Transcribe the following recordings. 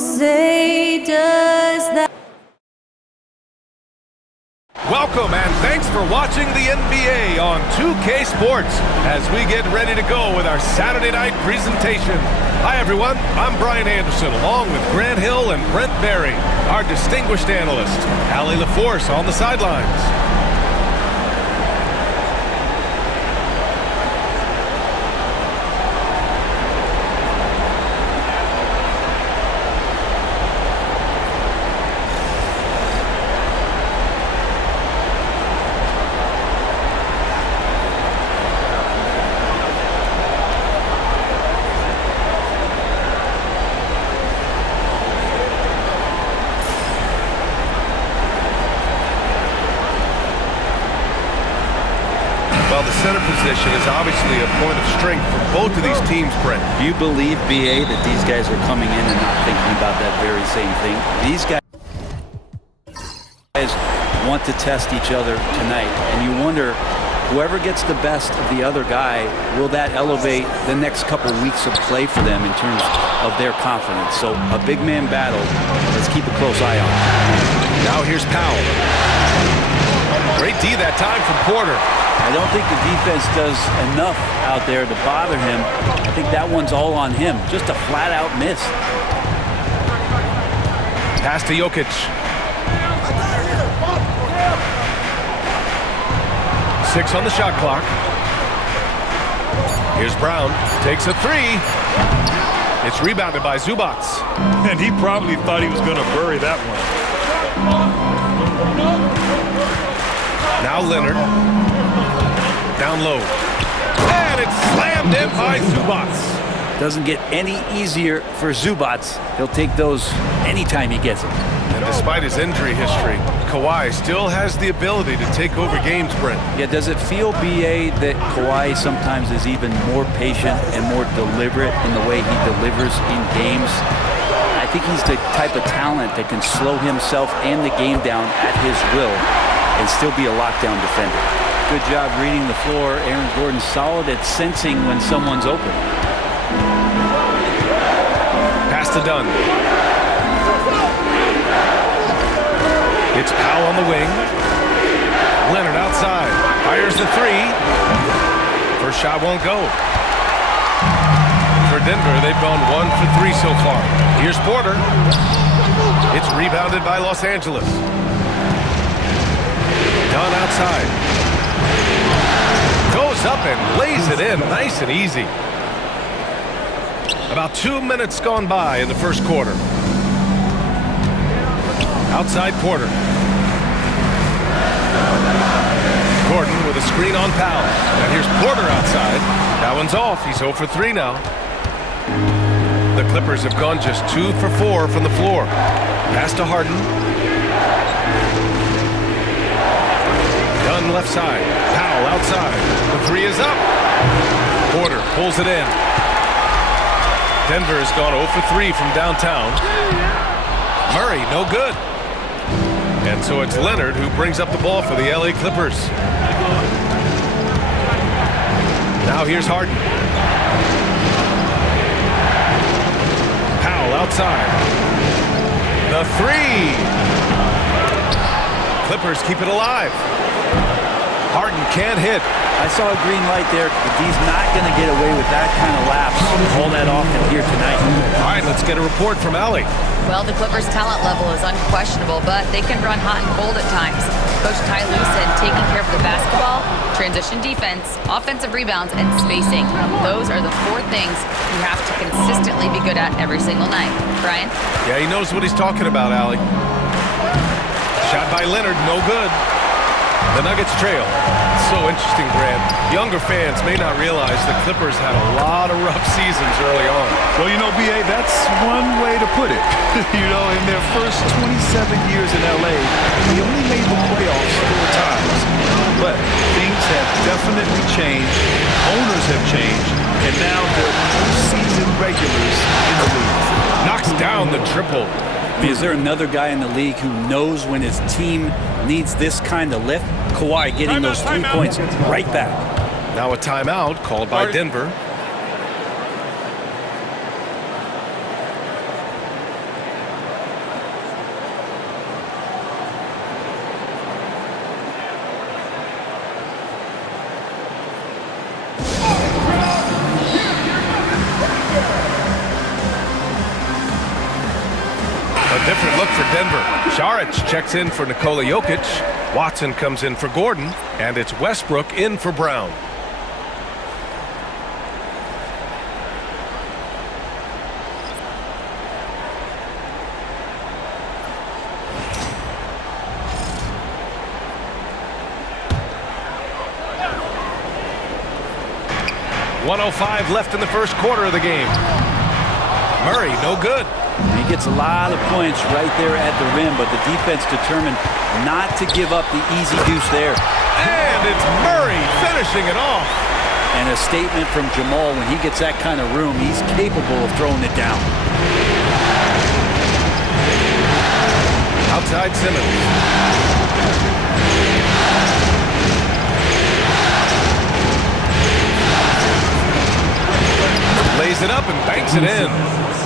say does that. Welcome and thanks for watching the NBA on 2K Sports as we get ready to go with our Saturday night presentation. Hi everyone, I'm Brian Anderson along with Grant Hill and Brent Barry, our distinguished analyst, Allie LaForce on the sidelines. Well, the center position is obviously a point of strength for both of these teams, Brent. Do you believe, B.A., that these guys are coming in and not thinking about that very same thing? These guys want to test each other tonight, and you wonder, whoever gets the best of the other guy, will that elevate the next couple weeks of play for them in terms of their confidence? So a big man battle. Let's keep a close eye on it. Now here's Powell. Great D that time from Porter. I don't think the defense does enough out there to bother him. I think that one's all on him. Just a flat-out miss. Pass to Jokic. Six on the shot clock. Here's Brown. Takes a three. It's rebounded by Zubac. And he probably thought he was going to bury that one. Now Leonard. Down low. And it's slammed in by Zubac. Doesn't get any easier for Zubac. He'll take those anytime he gets them. And despite his injury history, Kawhi still has the ability to take over games, Brent. Yeah, does it feel, B.A., that Kawhi sometimes is even more patient and more deliberate in the way he delivers in games? I think he's the type of talent that can slow himself and the game down at his will and still be a lockdown defender. Good job reading the floor. Aaron Gordon solid at sensing when someone's open. Pass to Dunn. It's Powell on the wing. Leonard outside. Fires the three. First shot won't go. For Denver, they've gone 1 for 3 so far. Here's Porter. It's rebounded by Los Angeles. Dunn outside. Goes up and lays it in nice and easy. About 2 minutes gone by in the first quarter. Outside Porter. Gordon with a screen on Powell. And here's Porter outside. That one's off. He's 0 for 3 now. The Clippers have gone just 2 for 4 from the floor. Pass to Harden. Dunn left side. Powell outside. The three is up. Porter pulls it in. Denver has gone 0 for 3 from downtown. Murray, no good. And so it's Leonard who brings up the ball for the LA Clippers. Now here's Harden. Powell outside. The three. Clippers keep it alive. Harden can't hit. I saw a green light there, but he's not going to get away with that kind of lapse all that often here tonight. All right, let's get a report from Allie. Well, the Clippers' talent level is unquestionable, but they can run hot and cold at times. Coach Ty Lue said taking care of the basketball, transition defense, offensive rebounds, and spacing. Those are the 4 things you have to consistently be good at every single night. Brian? Yeah, he knows what he's talking about, Allie. Shot by Leonard, no good. The Nuggets trail. So interesting, Grant. Younger fans may not realize the Clippers had a lot of rough seasons early on. Well, you know, B.A., that's one way to put it. You know, in their first 27 years in L.A., they only made the playoffs 4 times. But things have definitely changed. Owners have changed. And now they're postseason regulars in the league. Knocks down the triple. Is there another guy in the league who knows when his team needs this kind of lift? Kawhi getting those 3 points right back. Now a timeout called by Denver. A different look for Denver. Šarić checks in for Nikola Jokic. Watson comes in for Gordon. And it's Westbrook in for Brown. .105 left in the first quarter of the game. Murray, no good. He gets a lot of points right there at the rim, but the defense determined not to give up the easy deuce there. And it's Murray finishing it off. And a statement from Jamal, when he gets that kind of room, he's capable of throwing it down. Outside Simmons. Lays it up and banks it in.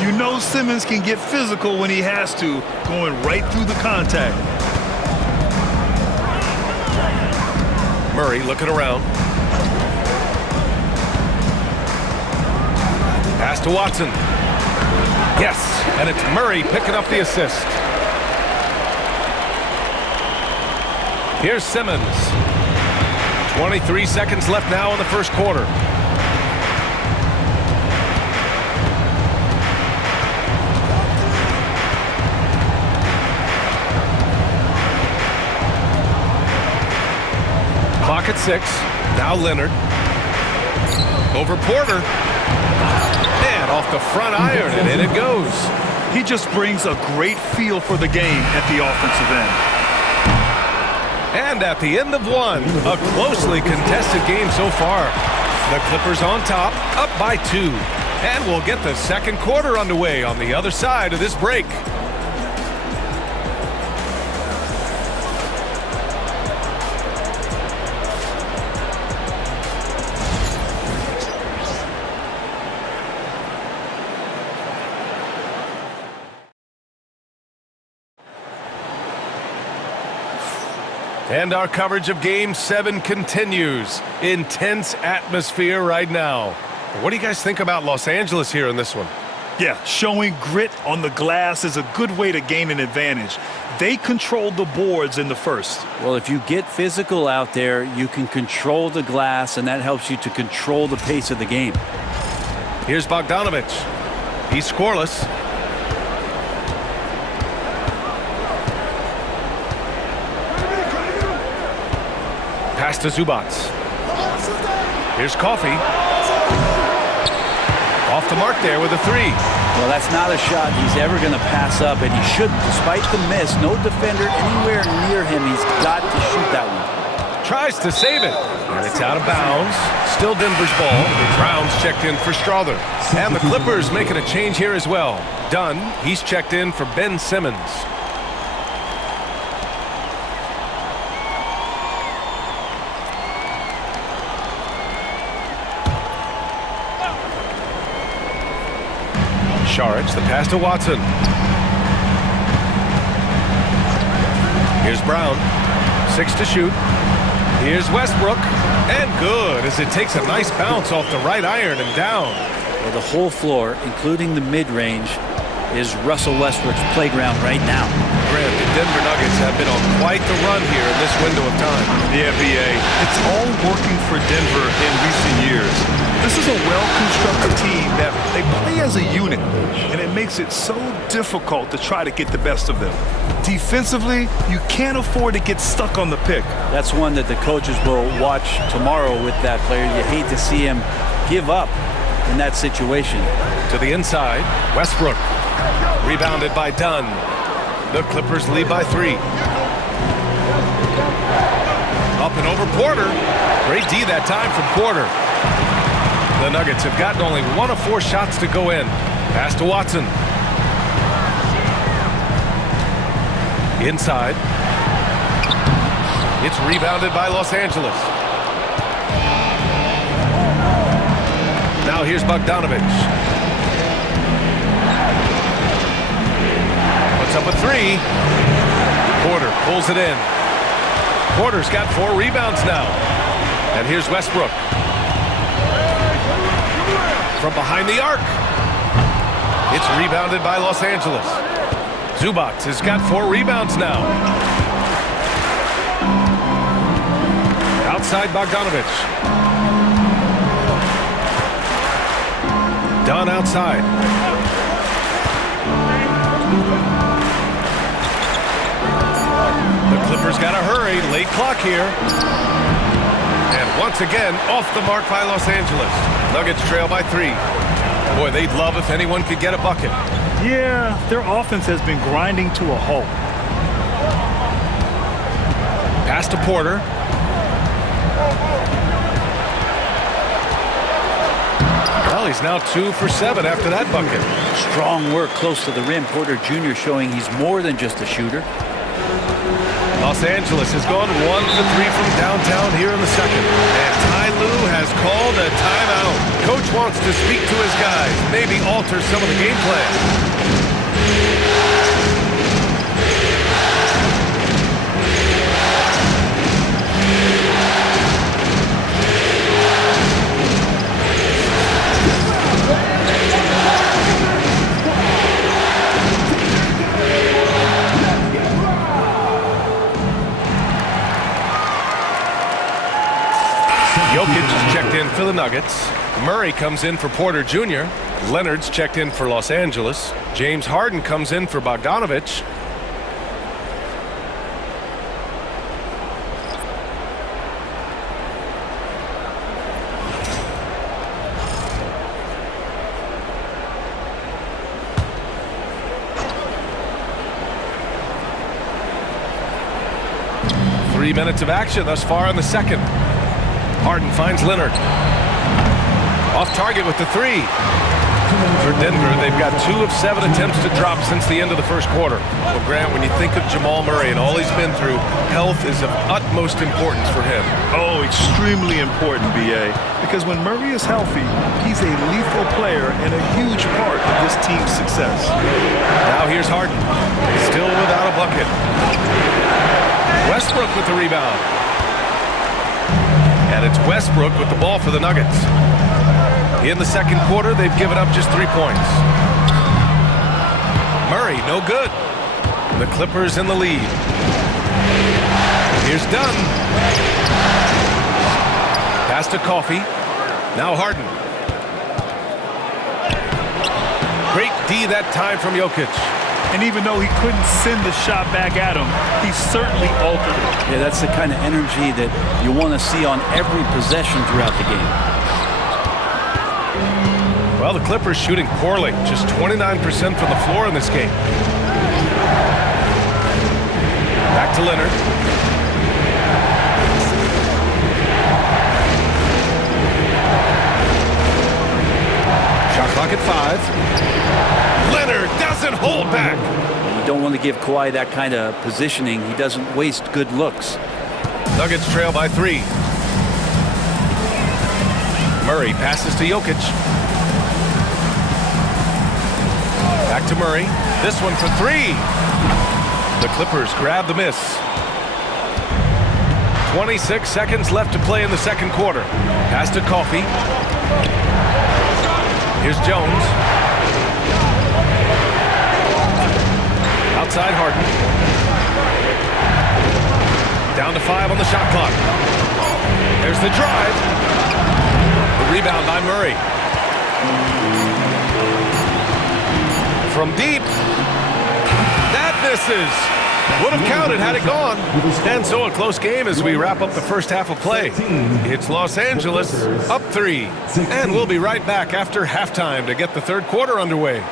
You know Simmons can get physical when he has to, going right through the contact. Murray looking around. Pass to Watson. Yes, and it's Murray picking up the assist. Here's Simmons. 23 seconds left now in the first quarter. Clock at 6. Now Leonard. Over Porter. And off the front iron, and in it goes. He just brings a great feel for the game at the offensive end. And at the end of one, a closely contested game so far. The Clippers on top, up by 2. And we'll get the second quarter underway on the other side of this break. And our coverage of Game 7 continues. Intense atmosphere right now. What do you guys think about Los Angeles here in this one? Yeah, showing grit on the glass is a good way to gain an advantage. They controlled the boards in the first. Well, if you get physical out there, you can control the glass, and that helps you to control the pace of the game. Here's Bogdanović. He's scoreless. Pass to Zubac. Here's Coffey. Off the mark there with a 3. Well, that's not a shot he's ever going to pass up, and he shouldn't. Despite the miss, no defender anywhere near him. He's got to shoot that one. Tries to save it. And it's out of bounds. Still Denver's ball. Brown's checked in for Strother. And the Clippers making a change here as well. Dunn, he's checked in for Ben Simmons. Šarić, the pass to Watson. Here's Brown. 6 to shoot. Here's Westbrook. And good as it takes a nice bounce off the right iron and down. Well, the whole floor, including the mid-range, is Russell Westbrook's playground right now. Grant, the Denver Nuggets have been on quite the run here in this window of time. The NBA, it's all working for Denver in recent years. This is a well-constructed team that they play as a unit, and it makes it so difficult to try to get the best of them. Defensively, you can't afford to get stuck on the pick. That's one that the coaches will watch tomorrow with that player. You hate to see him give up in that situation. To the inside, Westbrook. Rebounded by Dunn. The Clippers lead by 3. Up and over Porter. Great D that time from Porter. The Nuggets have gotten only 1 of 4 shots to go in. Pass to Watson. Inside. It's rebounded by Los Angeles. Now here's Bogdanović. Puts up a 3. Porter pulls it in. Porter's got 4 rebounds now. And here's Westbrook. From behind the arc. It's rebounded by Los Angeles. Zubac has got 4 rebounds now. Outside Bogdanovic. Dunn outside. The Clippers got to hurry. Late clock here. And once again, off the mark by Los Angeles. Nuggets trail by 3. Boy, they'd love if anyone could get a bucket. Yeah, their offense has been grinding to a halt. Pass to Porter. Well, he's now 2 for 7 after that bucket. Strong work close to the rim. Porter Jr. showing he's more than just a shooter. Los Angeles has gone 1 for 3 from downtown here in the second. And Ty Lue has called a timeout. Coach wants to speak to his guys, maybe alter some of the game plan. Jokic is checked in for the Nuggets. Murray comes in for Porter Jr. Leonard's checked in for Los Angeles. James Harden comes in for Bogdanovic. Three minutes of action thus far in the second. Harden finds Leonard. Off target with the 3. For Denver, they've got 2 of 7 attempts to drop since the end of the first quarter. Well, Grant, when you think of Jamal Murray and all he's been through, health is of utmost importance for him. Oh, extremely important, B.A. Because when Murray is healthy, he's a lethal player and a huge part of this team's success. Now here's Harden. Still without a bucket. Westbrook with the rebound. And it's Westbrook with the ball for the Nuggets. In the second quarter, they've given up just 3 points. Murray, no good. The Clippers in the lead. Here's Dunn. Pass to Coffey. Now Harden. Great D that time from Jokic. And even though he couldn't send the shot back at him, he certainly altered it. Yeah, that's the kind of energy that you want to see on every possession throughout the game. Well, the Clippers shooting poorly, just 29% from the floor in this game. Back to Leonard. Shot clock at 5. Leonard doesn't hold back. You don't want to give Kawhi that kind of positioning. He doesn't waste good looks. Nuggets trail by 3. Murray passes to Jokic. Back to Murray. This one for 3. The Clippers grab the miss. 26 seconds left to play in the second quarter. Pass to Coffey. Here's Jones. Outside Harden. Down to 5 on the shot clock. There's the drive. The rebound by Murray. From deep. That misses. Would have counted had it gone. And so a close game as we wrap up the first half of play. It's Los Angeles up 3. And we'll be right back after halftime to get the third quarter underway.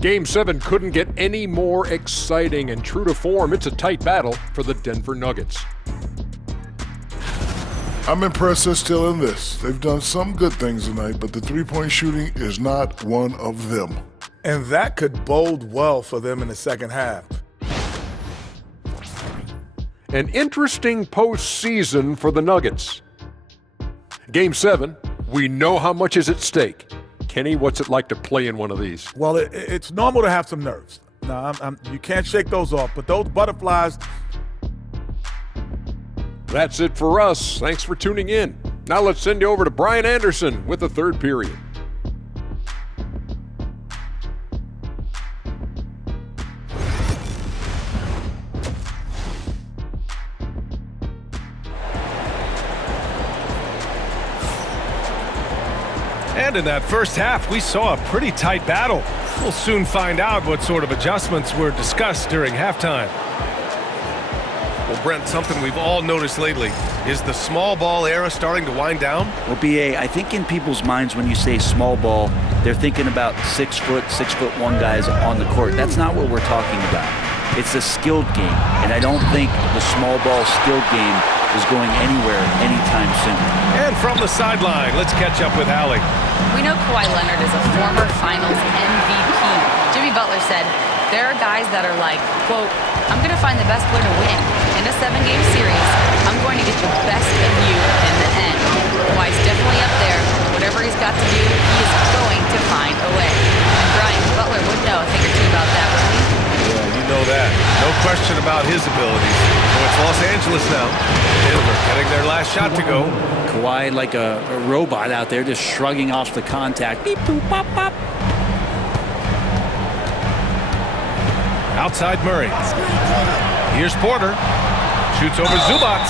Game 7 couldn't get any more exciting, and true to form, it's a tight battle for the Denver Nuggets. I'm impressed they're still in this. They've done some good things tonight, but the three-point shooting is not one of them. And that could bode well for them in the second half. An interesting postseason for the Nuggets. Game 7, we know how much is at stake. Kenny, what's it like to play in one of these? Well, it's normal to have some nerves. Now, you can't shake those off, but those butterflies. That's it for us. Thanks for tuning in. Now let's send you over to Brian Anderson with the third period. And in that first half, we saw a pretty tight battle. We'll soon find out what sort of adjustments were discussed during halftime. Well, Brent, something we've all noticed lately. Is the small ball era starting to wind down? Well, B.A., I think in people's minds when you say small ball, they're thinking about 6'1" guys on the court. That's not what we're talking about. It's a skilled game, and I don't think the small ball skilled game is going anywhere anytime soon. And from the sideline, let's catch up with Allie. We know Kawhi Leonard is a former Finals MVP. Jimmy Butler said, there are guys that are like, quote, I'm going to find the best way to win. In a 7-game series, I'm going to get the best of you in the end. Kawhi's definitely up there. Whatever he's got to do, he is going to find a way. And Brian Butler would know a thing or two about that, wouldn't he? Yeah, you know that. No question about his abilities. So it's Los Angeles now. Denver getting their last shot to go. Kawhi like a robot out there just shrugging off the contact. Beep, boop, pop, pop. Outside Murray. Here's Porter. Shoots over Zubac.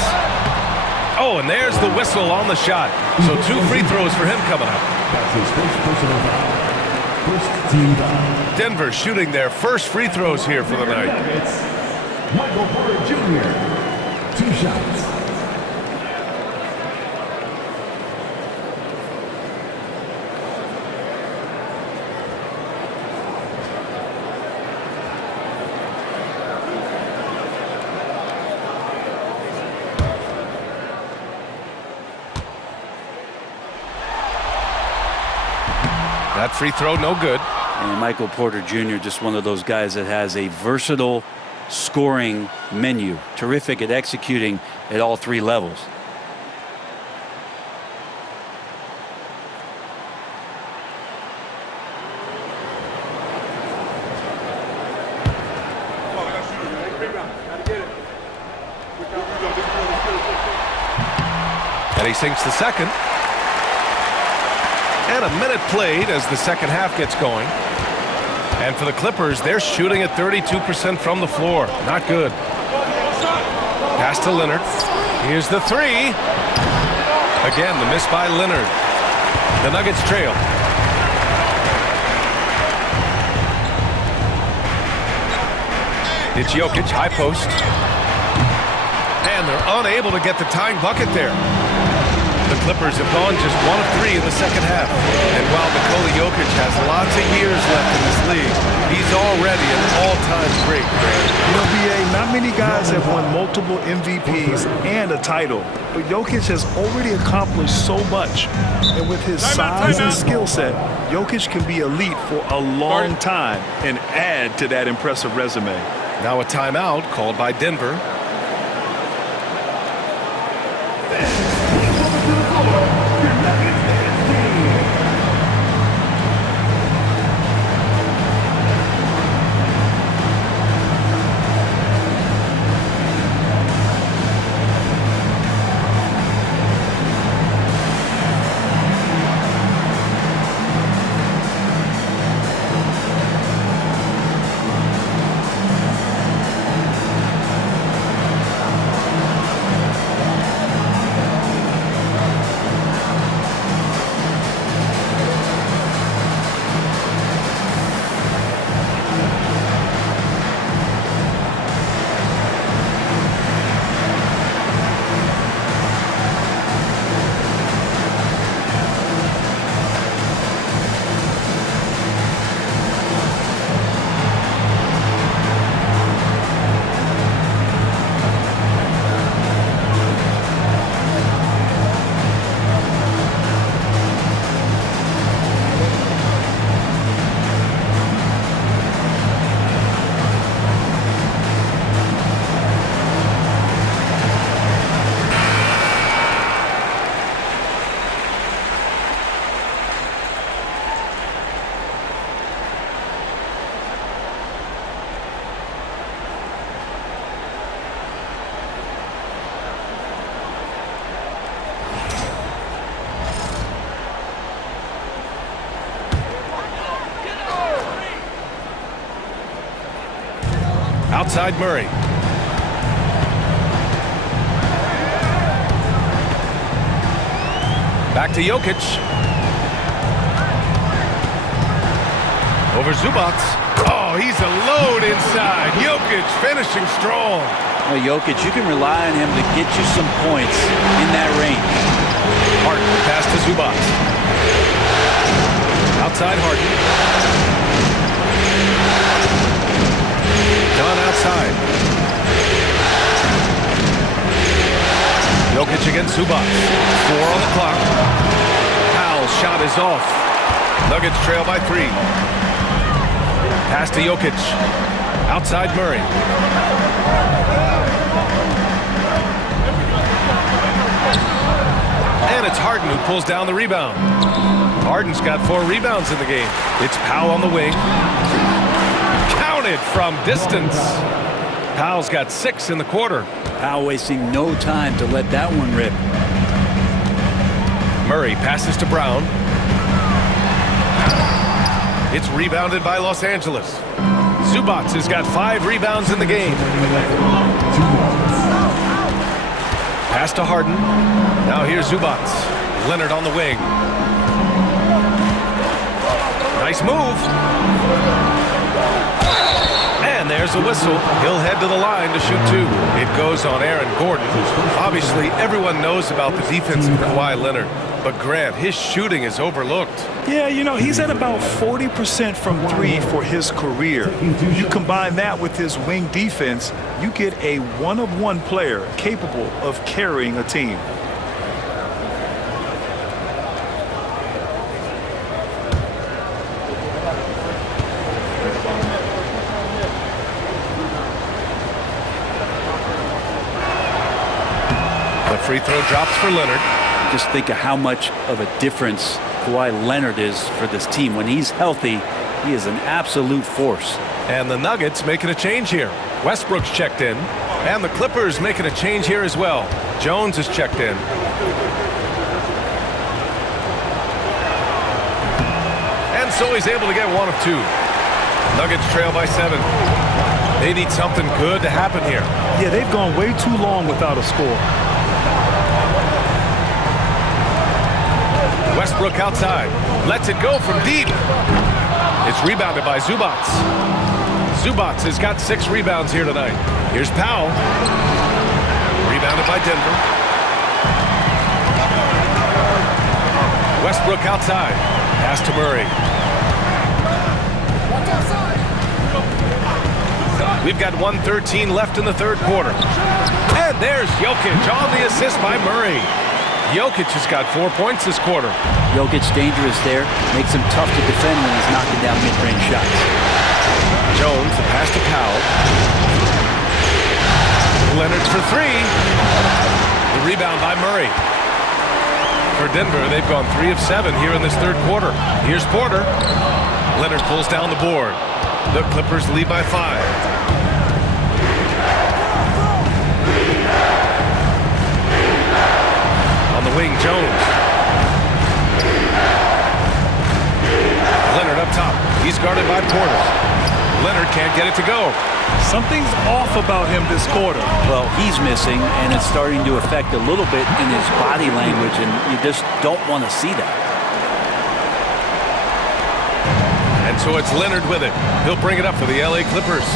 Oh, and there's the whistle on the shot. So 2 free throws for him coming up. That's his first personal foul. First team foul. Denver shooting their first free throws here for the night. It's Michael Porter Jr. 2 shots. That free throw, no good. And Michael Porter Jr., just one of those guys that has a versatile scoring menu. Terrific at executing at all 3 levels. And he sinks the second. And a minute played as the second half gets going. And for the Clippers, they're shooting at 32% from the floor. Not good. Pass to Leonard. Here's the 3. Again, the miss by Leonard. The Nuggets trail. It's Jokic, high post. And they're unable to get the tying bucket there. The Clippers have gone just 1 of 3 in the second half. And while Nikola Jokic has lots of years left in this league, he's already an all-time great. You know, B.A., not many guys have won multiple MVPs and a title. But Jokic has already accomplished so much. And with his size and skill set, Jokic can be elite for a long time and add to that impressive resume. Now a timeout called by Denver. Outside Murray. Back to Jokic. Over Zubac. Oh, he's alone inside. Jokic finishing strong. Well, Jokic, you can rely on him to get you some points in that range. Harden pass to Zubac. Outside Harden. Done outside. Jokic against Zubac. 4 on the clock. Powell's shot is off. Nuggets trail by 3. Pass to Jokic. Outside Murray. And it's Harden who pulls down the rebound. Harden's got 4 rebounds in the game. It's Powell on the wing. Counted from distance. Powell's got 6 in the quarter. Powell wasting no time to let that one rip. Murray passes to Brown. It's rebounded by Los Angeles. Zubac has got 5 rebounds in the game. Pass to Harden. Now here's Zubac. Leonard on the wing. Nice move. And there's a whistle. He'll head to the line to shoot 2. It goes on Aaron Gordon. Obviously, everyone knows about the defense of Kawhi Leonard. But Grant, his shooting is overlooked. Yeah, you know, he's at about 40% from 3 for his career. You combine that with his wing defense, you get a one-of-one player capable of carrying a team. The free throw drops for Leonard. Just think of how much of a difference Kawhi Leonard is for this team. When he's healthy, he is an absolute force. And the Nuggets making a change here. Westbrook's checked in. And the Clippers making a change here as well. Jones is checked in. And so he's able to get 1 of 2. Nuggets trail by 7. They need something good to happen here. Yeah, they've gone way too long without a score. Westbrook outside. Lets it go from deep. It's rebounded by Zubac. Zubac has got 6 rebounds here tonight. Here's Powell. Rebounded by Denver. Westbrook outside. Pass to Murray. We've got 1:13 left in the 3rd quarter. And there's Jokic on the assist by Murray. Jokic has got 4 points this quarter. Jokic's dangerous there. Makes him tough to defend when he's knocking down mid-range shots. Jones, the pass to Powell. Leonard for 3. The rebound by Murray. For Denver, they've gone 3 of 7 here in this 3rd quarter. Here's Porter. Leonard pulls down the board. The Clippers lead by 5. On the wing, Jones. Leonard up top. He's guarded by Porter. Leonard can't get it to go. Something's off about him this quarter. Well, he's missing, and it's starting to affect a little bit in his body language, and you just don't want to see that. And so it's Leonard with it. He'll bring it up for the LA Clippers.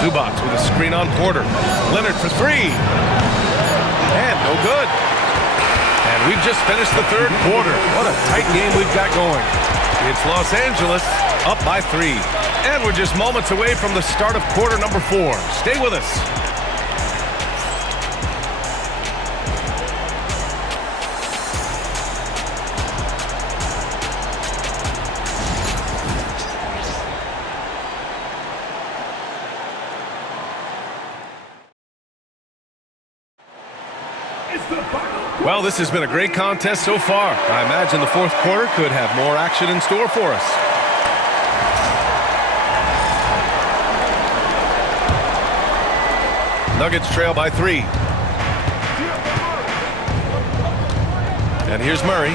Zubac with a screen on Porter. Leonard for 3. And no good. And we've just finished the 3rd quarter. What a tight game we've got going. It's Los Angeles up by 3. And we're just moments away from the start of quarter number 4. Stay with us. Well, this has been a great contest so far. I imagine the 4th quarter could have more action in store for us. Nuggets trail by 3. And here's Murray.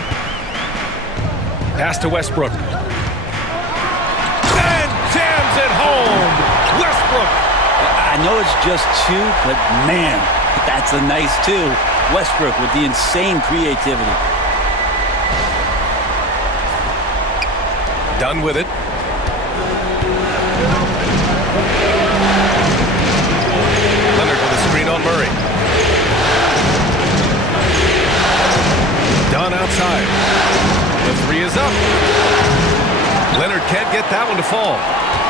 Pass to Westbrook. And jams it home. Westbrook. I know it's just 2, but man, that's a nice 2. Westbrook with the insane creativity. Done with it. Leonard with a screen on Murray. Dunn outside. The 3 is up. Leonard can't get that one to fall.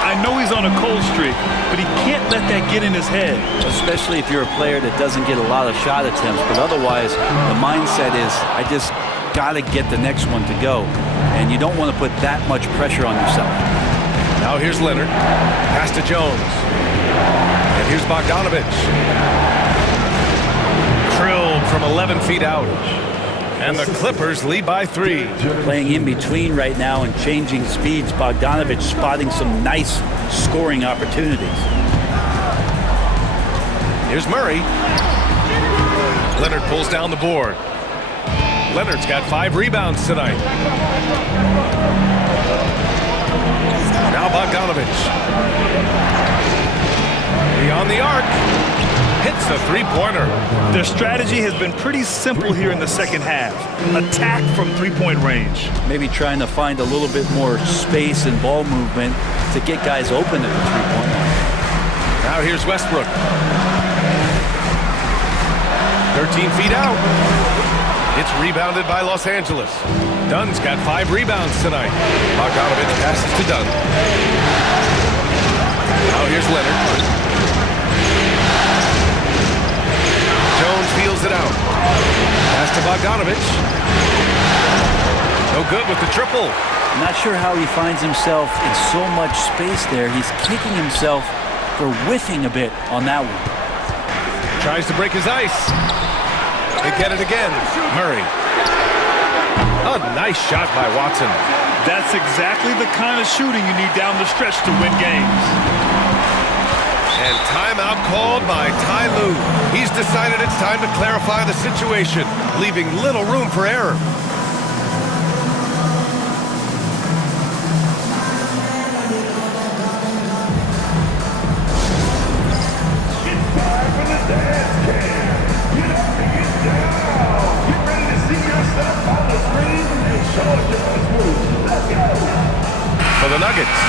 I know he's on a cold streak, but he can't let that get in his head. Especially if you're a player that doesn't get a lot of shot attempts, but otherwise the mindset is, I just got to get the next one to go. And you don't want to put that much pressure on yourself. Now here's Leonard. Pass to Jones. And here's Bogdanovich. Drilled from 11 feet out. And the Clippers lead by 3. Playing in between right now and changing speeds. Bogdanovich spotting some nice scoring opportunities. Here's Murray. Leonard pulls down the board. Leonard's got 5 rebounds tonight. Now Bogdanovich. Beyond the arc. Hits the 3-pointer. Their strategy has been pretty simple here in the second half. Attack from 3-point range. Maybe trying to find a little bit more space and ball movement to get guys open at the 3-point line. Now here's Westbrook. 13 feet out. It's rebounded by Los Angeles. Dunn's got 5 rebounds tonight. Bogdanovich passes to Dunn. Now here's Leonard. Jones feels it out. Pass to Bogdanovich. No good with the triple. I'm not sure how he finds himself in so much space there. He's kicking himself for whiffing a bit on that one. Tries to break his ice. They get it again. Murray. A nice shot by Watson. That's exactly the kind of shooting you need down the stretch to win games. And timeout called by Ty Lue. He's decided it's time to clarify the situation, leaving little room for error. It's time for the dance cam. Get up and get down. Get ready to see yourself on the screen and show us your best moves. Let's go. For the Nuggets,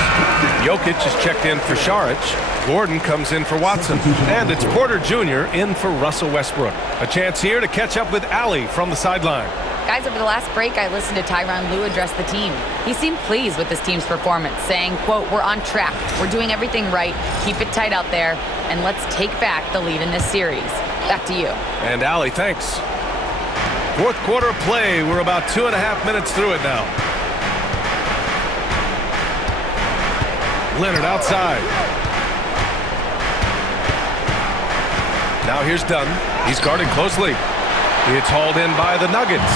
Jokic is checked in for Šarić. Gordon comes in for Watson. And it's Porter Jr. in for Russell Westbrook. A chance here to catch up with Allie from the sideline. Guys, over the last break, I listened to Tyronn Lue address the team. He seemed pleased with this team's performance, saying, quote, "We're on track. We're doing everything right. Keep it tight out there, and let's take back the lead in this series." Back to you. And Allie, thanks. 4th quarter of play. We're about 2.5 minutes through it now. Leonard outside. Now here's Dunn. He's guarded closely. It's hauled in by the Nuggets.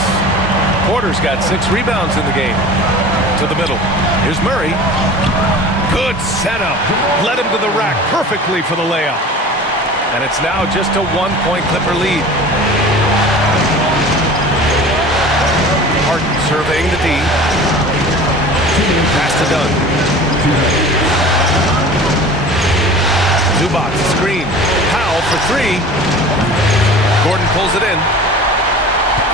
Porter's got 6 rebounds in the game. To the middle. Here's Murray. Good setup. Led him to the rack perfectly for the layup. And it's now just a 1-point Clipper lead. Harden surveying the D. Pass to Dunn. Zubac screen. Powell for 3. Gordon pulls it in.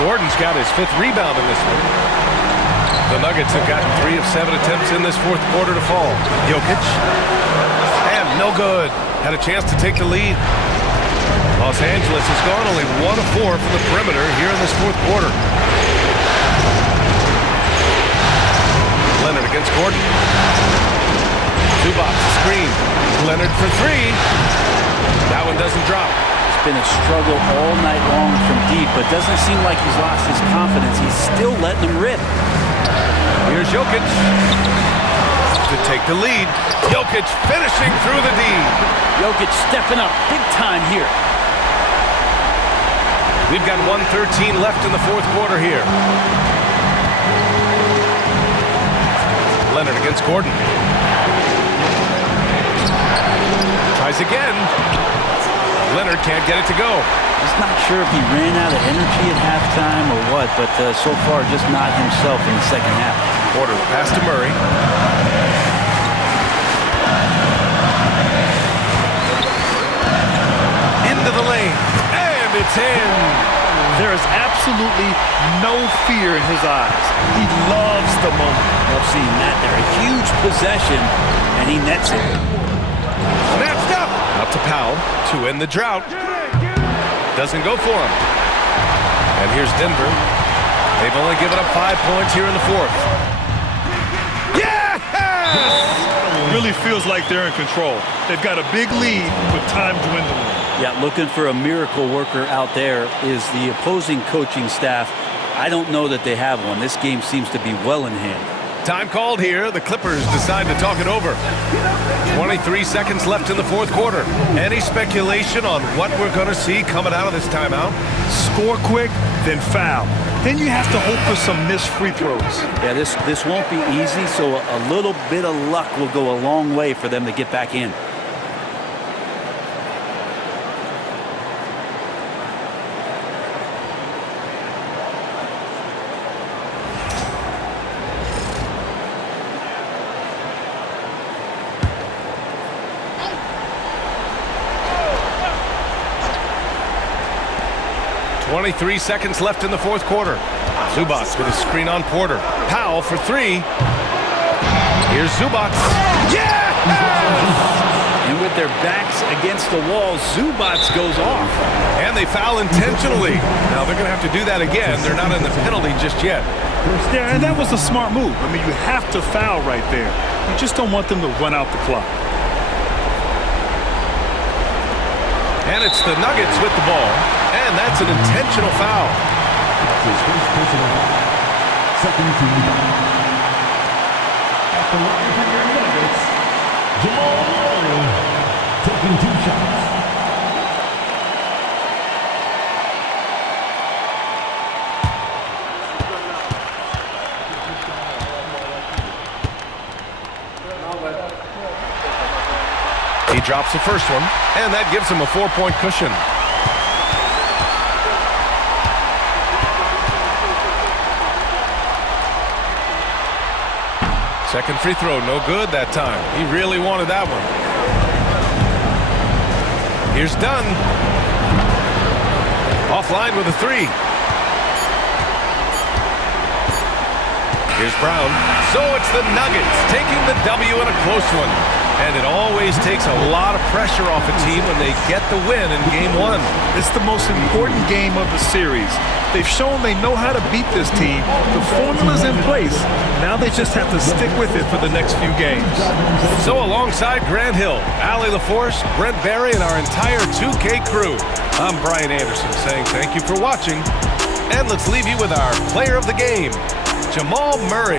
Gordon's got his 5th rebound in this one. The Nuggets have gotten 3 of 7 attempts in this 4th quarter to fall. Jokic. And no good. Had a chance to take the lead. Los Angeles has gone only 1 of 4 from the perimeter here in this 4th quarter. Leonard against Gordon. Zubac screen. Leonard for 3. That one doesn't drop. It's been a struggle all night long from deep, but doesn't seem like he's lost his confidence. He's still letting them rip. Here's Jokic to take the lead. Jokic finishing through the D. Jokic stepping up big time here. We've got 1:13 left in the 4th quarter here. Leonard against Gordon. Tries again. Leonard can't get it to go. Just not sure if he ran out of energy at halftime or what, but so far just not himself in the second half. Porter pass to Murray. Into the lane, and it's in. There is absolutely no fear in his eyes. He loves the moment. Love seeing that there. A huge possession, and he nets it. Snatched up. Out to Powell to end the drought. Doesn't go for him. And here's Denver. They've only given up 5 points here in the fourth. Yes! Really feels like they're in control. They've got a big lead with time dwindling. Yeah, looking for a miracle worker out there is the opposing coaching staff. I don't know that they have one. This game seems to be well in hand. Time called here. The Clippers decide to talk it over. 23 seconds left in the fourth quarter. Any speculation on what we're going to see coming out of this timeout? Score quick, then foul. Then you have to hope for some missed free throws. Yeah, this won't be easy, so a little bit of luck will go a long way for them to get back in. .23 seconds left in the fourth quarter. Zubac with a screen on Porter. Powell for three. Here's Zubac. Yeah! And with their backs against the wall, Zubac goes off. And they foul intentionally. Now they're going to have to do that again. They're not in the penalty just yet. Yeah, and that was a smart move. I mean, you have to foul right there. You just don't want them to run out the clock. And it's the Nuggets with the ball. And that's an intentional foul. His first personal foul. Second team foul. At the line for your Nuggets, Jamal Murray taking 2 shots. He drops the first one, and that gives him a 4-point cushion. Second free throw, no good that time. He really wanted that one. Here's Dunn. Offline with a three. Here's Brown. So it's the Nuggets taking the W in a close one. And it always takes a lot of pressure off a team when they get the win in Game 1. It's the most important game of the series. They've shown they know how to beat this team. The formula's in place. Now they just have to stick with it for the next few games. So alongside Grant Hill, Allie LaForce, Brent Barry, and our entire 2K crew, I'm Brian Anderson saying thank you for watching. And let's leave you with our player of the game, Jamal Murray.